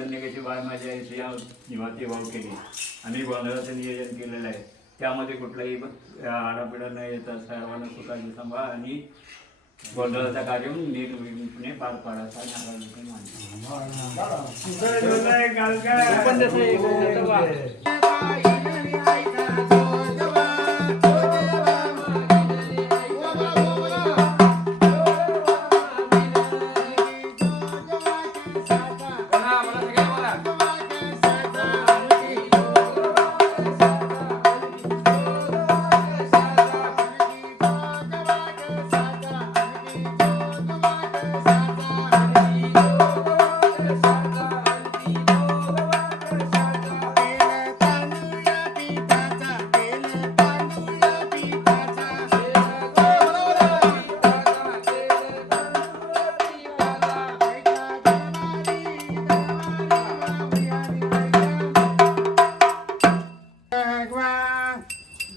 कशी बाय माझ्या इथे निवासी भाव केली आम्ही गोंधळाचं नियोजन केलेलं आहे. त्यामध्ये कुठलाही आडापिडा न येता सर्वांना सुखाची सांभाळ आणि गोंधळाचा कार्यक्रम निर्विघ्नपणे पार पाडायचा नागरिकांनी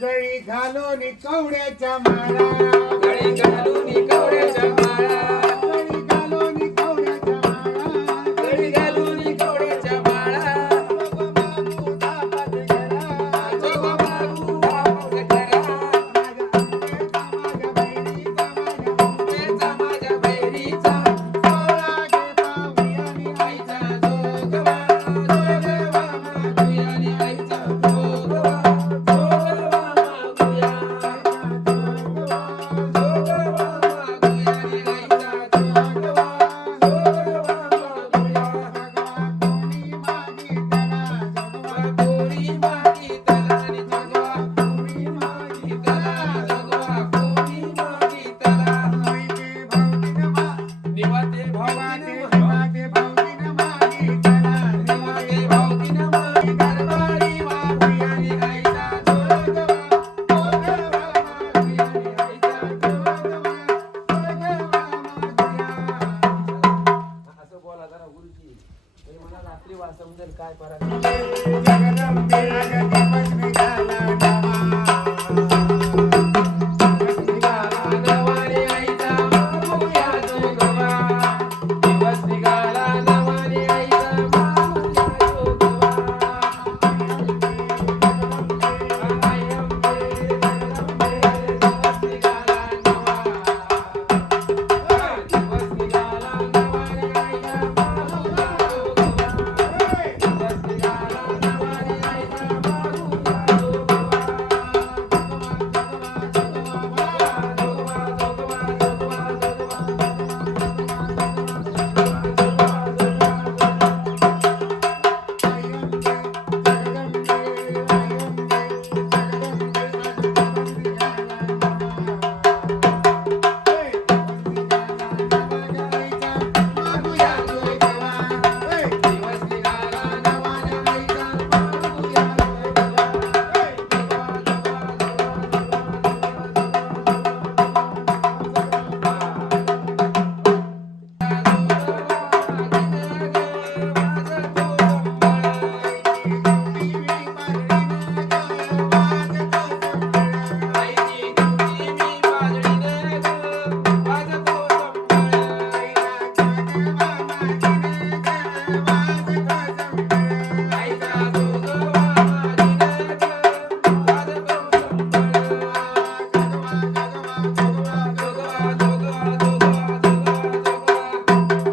गळी घालून कवड्याच्या माळा गळी घालून कवड्याच्या माळा गळी घालून कवड्याच्या माळा गळी घालून कवड्याच्या माळा जोगो बाबू धापत घरा माझ्या बहिणीचा सोळा गे पाहुणी आईचा जोगवा जोगवा मागुया आणि आईचा जोगवा जोगवा मागुया जोगवा मागुया आणि आईचा जोगवा जोगवा मागुया कोणी मागितला जगवा कोणी मागितला आणि जगवा कोणी मागितला निवाते भावकीन मागी दरबारी मागुया आणि आईचा जोगवा जोगवा मागुया आणि आईचा जोगवा असं बोला जरा गुरुजी हे मला रात्री समजेल काय परा नवाने आईचा मागुया जोगवा दिवस निघाला नवाने आईचा मागुया जोगवा आई अंबे जगदंबे दिवस निघाला नवा दिवस निघाला नवाने आईचा मागुया जोगवा दिवस निघाला नवाने आईचा मागुया दिवस निघाला नवाने आईचा मागुया आईची गुढी मी वाजळीने ग वाजतो संबळ आईचा जोगवा माझीने ग वाजतो संबळ जोगवा जोगवा आईचा जोगवा जोगवा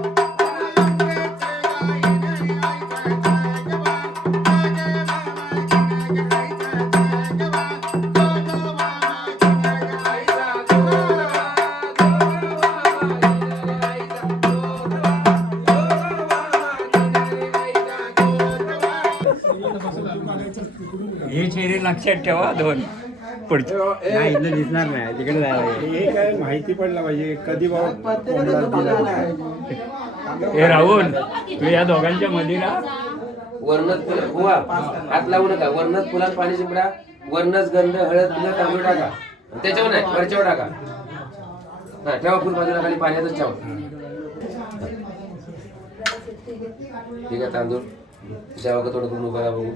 माझीने आईचा जोगवा जोगवा माझीने आईचा जोगवा हे चेहरे लक्षात ठेवा दोन पुढचे नाही इथलं दिसणार नाही तिकडे जायला हे काय माहिती पडलं पाहिजे कधी भाव कोंबडा दिला. हे राहुल तू या दोघांच्या मधीला वर्णच फुल हुवा हात लावू नका वर्णच फुलात पाणी शिंपडा वर्णच गंध हळद फुलं तांदूळ टाका त्याच्यावर नाही वरच्यावर टाका हा ठेवा फुल बाजूला खाली पाण्यातच ठेवा ठीक आहे तांदूळ जेव्हा का थोडं करून उभा राहा बघू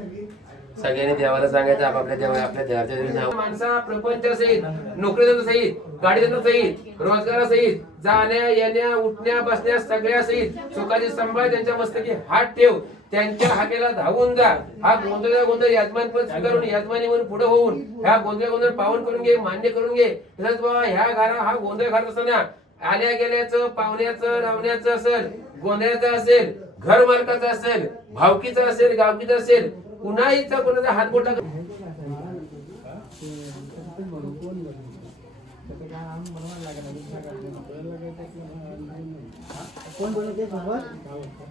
सगळ्यांनी देवाला सांगायचं आपापल्या देवा आपल्या देवाच्या देवी नाव माणसा प्रपंच सहित नोकरी सहित गाडी सहित रोजगारा सहित जाण्या येण्या उठण्या बसण्या सगळ्या सहित सुखाची संभाळ त्यांच्या मस्तकी हात ठेव त्यांच्या हाकेला धावून जा. हा गोंधळ यजमान पण स्वीकारून यजमानी म्हणून पुढे होऊन ह्या गोंधळ पावन करून घे, मान्य करून घे. तसंच बाबा ह्या घरा हा गोंधळ घालत असताना आल्या गेल्याचं, पाहुण्याचं, रावण्याचं असेल, गोंधळाचं असेल, घर मालकाचं असेल, भावकीचं असेल, गावकीचं असेल, कुणाहीचा कोणाचा हात बोट लागत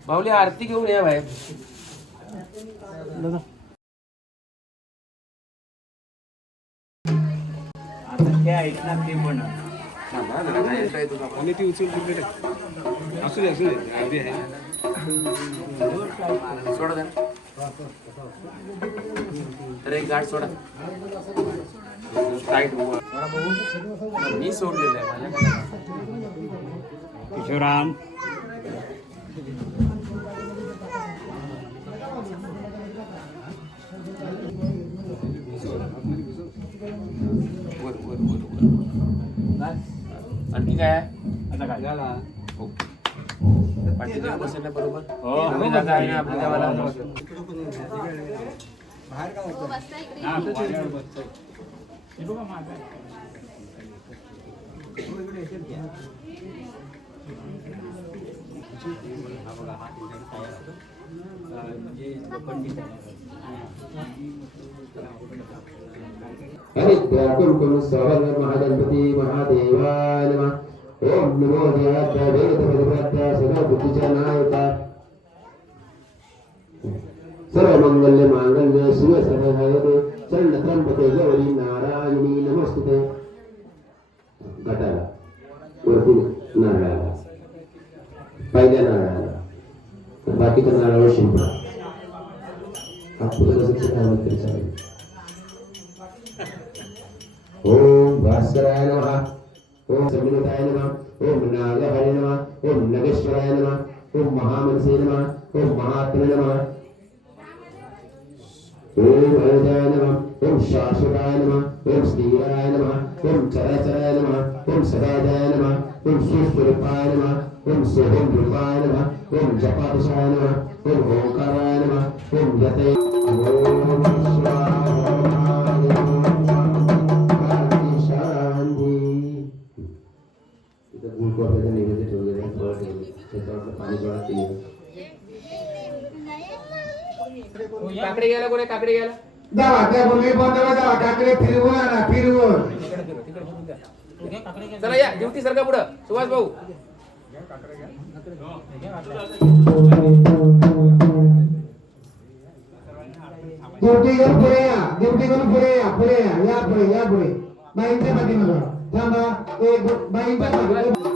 भाऊली आरती घेऊन या बाहेर. आता ते ऐकणार ते पण आणि ती उचल तिकडे असू दे अगदी आहे. सोडा जरा. तर एक गाठ सोडा. टाईट मी सोडलेलं आहे माझ्या. किशोराम वर वर वर वर. आणखी काय आहे? आता काय झाला? पाठीवर बसेल ना बरोबर. हो. कमी जागा आहे ना आपल्या देवाला. हा, माझ्यावर बसतोय. हे बघा माझा आहे. हा बघा, हा त्यांच्याकडे काय असतं, जे लोखंडी हरिद्राकुंकुम सवर्ण महागणपती महादेवाय नमः. ओम नमो देवाय वेदपदपद्या सदा बुद्धीच्या नायका सर्व मंगल्य मांगल्य शिव सर्वभयते चंड त्र्यंबके गौरी नारायणी नमस्ते. गटाला वरती नारळाला, पहिल्या नारळाला, बाकीच्या नारळावर शिंपा. आपलं कसं काय तरी चालेल. ओम भास्कराय नमः. ओम समिनताय नमः. ओम नागहरे नमः. ओम नगेश्वराय नमः. ओम महामनसे नमः. ओम महात्मने नमः. ओम अयोध्याय नमः. ओम शाश्वताय नमः. ओम स्थिराय नमः. ओम चराचराय नमः. ओम सदाजाय नमः. ओम सुस्वरूपाय नमः. ओम सोहम रूपाय नमः. ओम जपादशाय नमः. ओम ओंकाराय नमः. ओम यते ओम स्वाहा. नैवेद्य ठेवलेलं आहे, फळ ठेवले, त्याच्यावर पाणी गोळा केलेलं. काकडे घ्यायला कोणी काकडे घ्यायला जावा त्या बोलले बंदवा जावा काकडे फिरवून आणा फिरवून. चला या ड्युटी सारखा पुढं सुभाष भाऊ. ड्युटी करून पुढे या, ड्युटी करून पुढे या, पुढे या, या पुढे, या पुढे. बाईंच्या पाठीमागं थांबा. एक बाईंच्या पाठीमागं.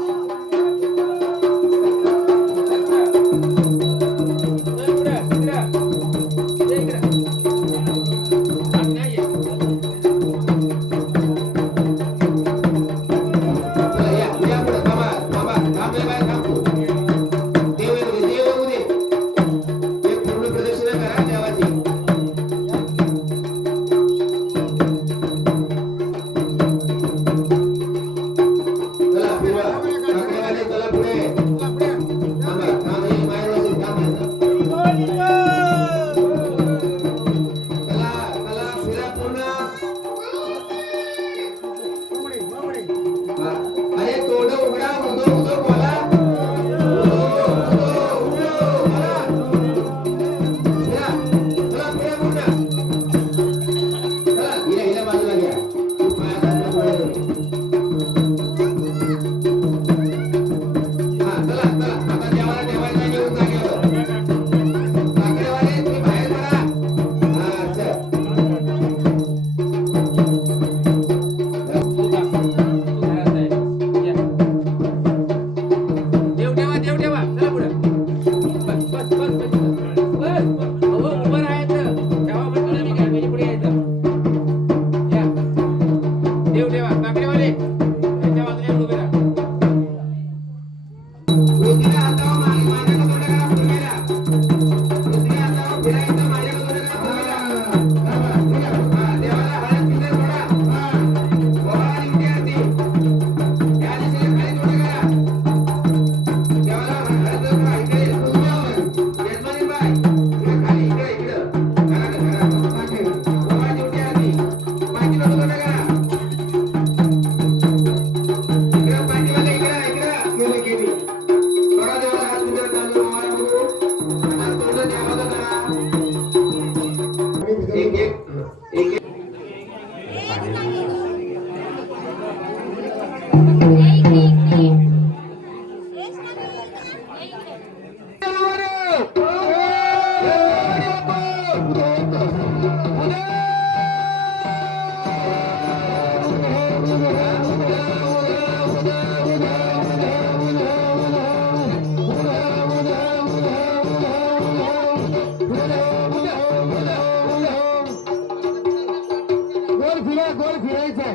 गोल फिरा, गोल फिरायचं आहे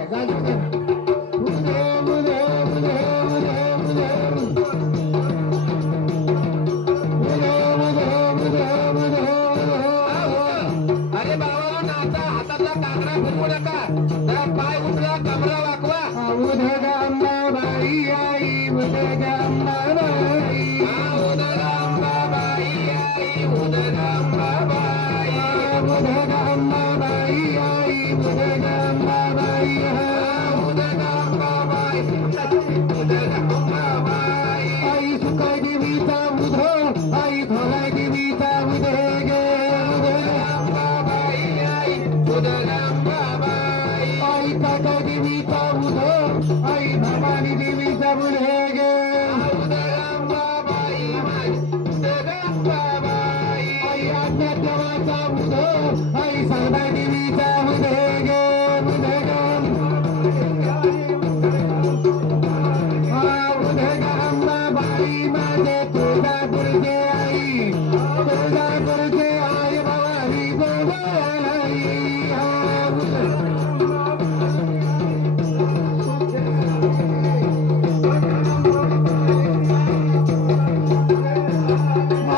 अरे बाबा नाता हातातला कांगरा फिरवू नका, जरा पाय उचला, कमरा वाकवा. उधग अंबाबाई आई, उधग अंबाबाई, उदग अंबाबाई आई, उदग अंबाबाई. उधग अंबाबाई आई, उधग अंबाबाई, उदग अंबाबाई, उदग अंबाबाई. आई सुकाय देवीचा उधो, आई थोराय देवीचा उधग, अंबाबाई आई, उदग अंबाबाई. आई काकाय देवीचा उधो, आई भवानी देवीचा उधग, उदग अंबाबाई आई, उदग अंबाबाई. आई आज्ञा देवाचा उधो, आई सरदाय देवीचा उधग, उधग उधग अंबाबाई माझे तुळजापूरचे आई, तुळजापूरचे आई भवानी गोगोई.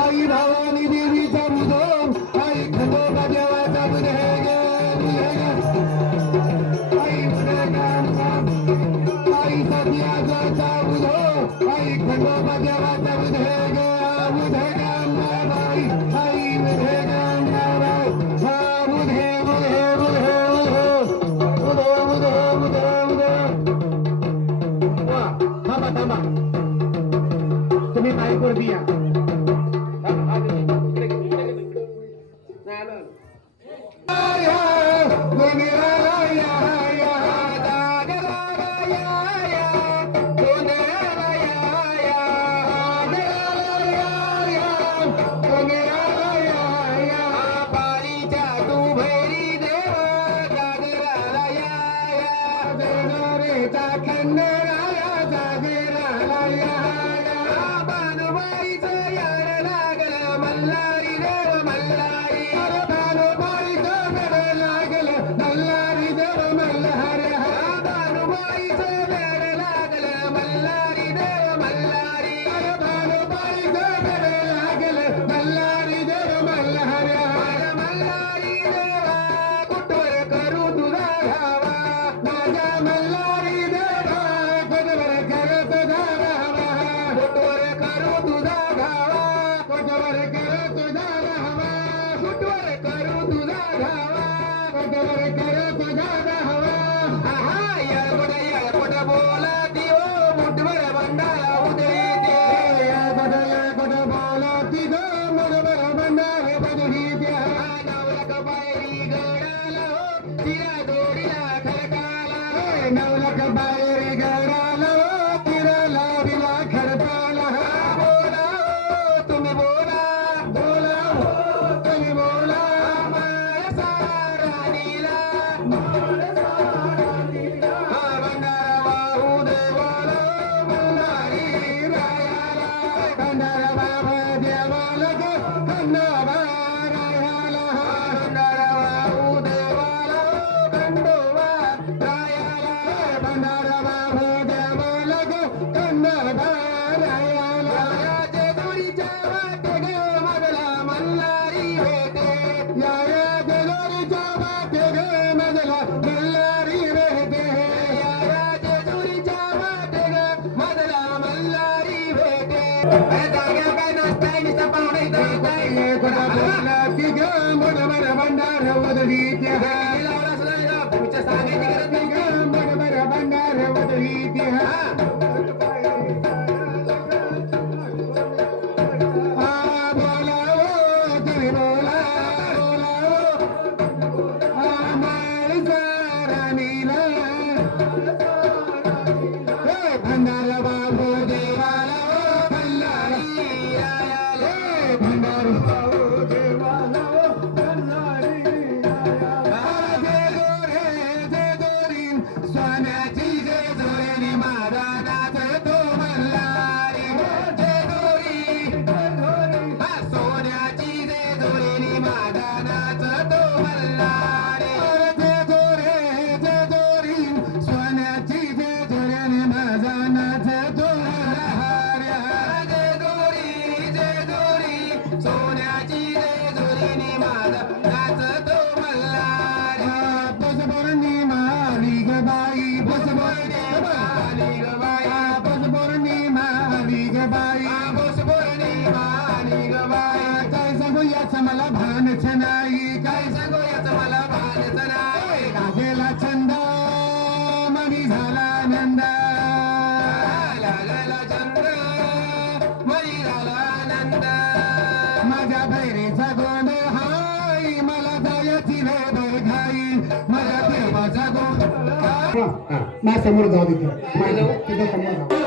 आई भवानी देवीचा बुधो, आई खंडोबा देवाचा बुधेग, आई बुधेगांचा, आई सत्याचा बुधो, आई खंडोबा देवाचा बुधेग, बुधेगांबाई, आई बुधेगांबाई, हा बुधे बुधे बुधे बुधे बुधे बुधे बुधे. वा, थांबा थांबा, तुम्ही माईकवरती या. नवलक बाहेर गडाला तिरला दिला खडपाला. बोला तुम्ही बोला, बोला तुम्ही बोला, माळसा राणीला, भंडारा वाहू देवाला, भंडारी रायाला, भंडारा बाबा देवाला ग, खंडोबा रायाला, भंडारा वाहू देवाला, खंडोबा रायाला, भंडारा बाबा देवाला ग, खंडोबा रायाला. जेजुरीच्या वाटे ग मगला मल्हारी भेटे, या जेजुरीच्या वाटे ग मगला मल्हारी भेटे, या जेजुरीच्या वाटे ग मगला मल्हारी भेटे. जाग्या काय नसताय नुसतं पाहुणे जाताय, कुठं बोलला ती ग मुठभर भंडार उधळी त्या, तुमच्या सांगायची गरज नाही ग, मुठभर भंडार उधळी त्या. बोला ओ तुम्ही बोला, बोला ओ माळसा राणीला, भंडारा बाबू देवाला, भंडारी आयाले, भंडारी बाबू देवाला, भंडारी जे दोरी सोन्याची जे जोडणी माझा नाच तो मल्हारी, जे दोरी सोन्याची जे जोडणी याचं मला भानच नाही, काय सांगू याचं मला भानच नाही. लागेला छंद मनी झाला आनंद, लागला छंद मनी झाला आनंद. माझ्या बहिणीचा गोंधळ हाय, मला जायची वेळ घाई, माझ्या देवाचा गोंधळ. माझ्या समोर जाऊ तिथे तिथे समोर जाऊ.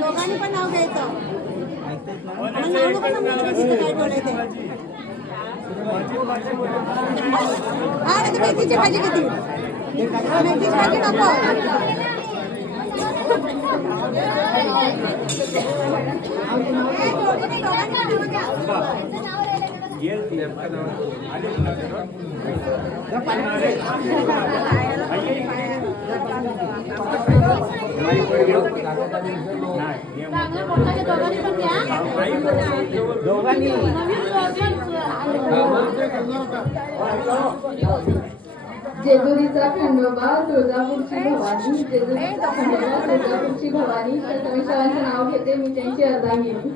दोघांनी पण नाव घ्यायचं. मेथीची भाजी किती? मेथीची भाजी नको. दोघांनी जेजुरीचा खंडोबा, तुळजापूरची भवानी, जेजुरीचा खंडोबा, तुळजापूरची भवानी, तर समीक्षकांचं नाव घेते, मी त्यांची अर्धा घेते.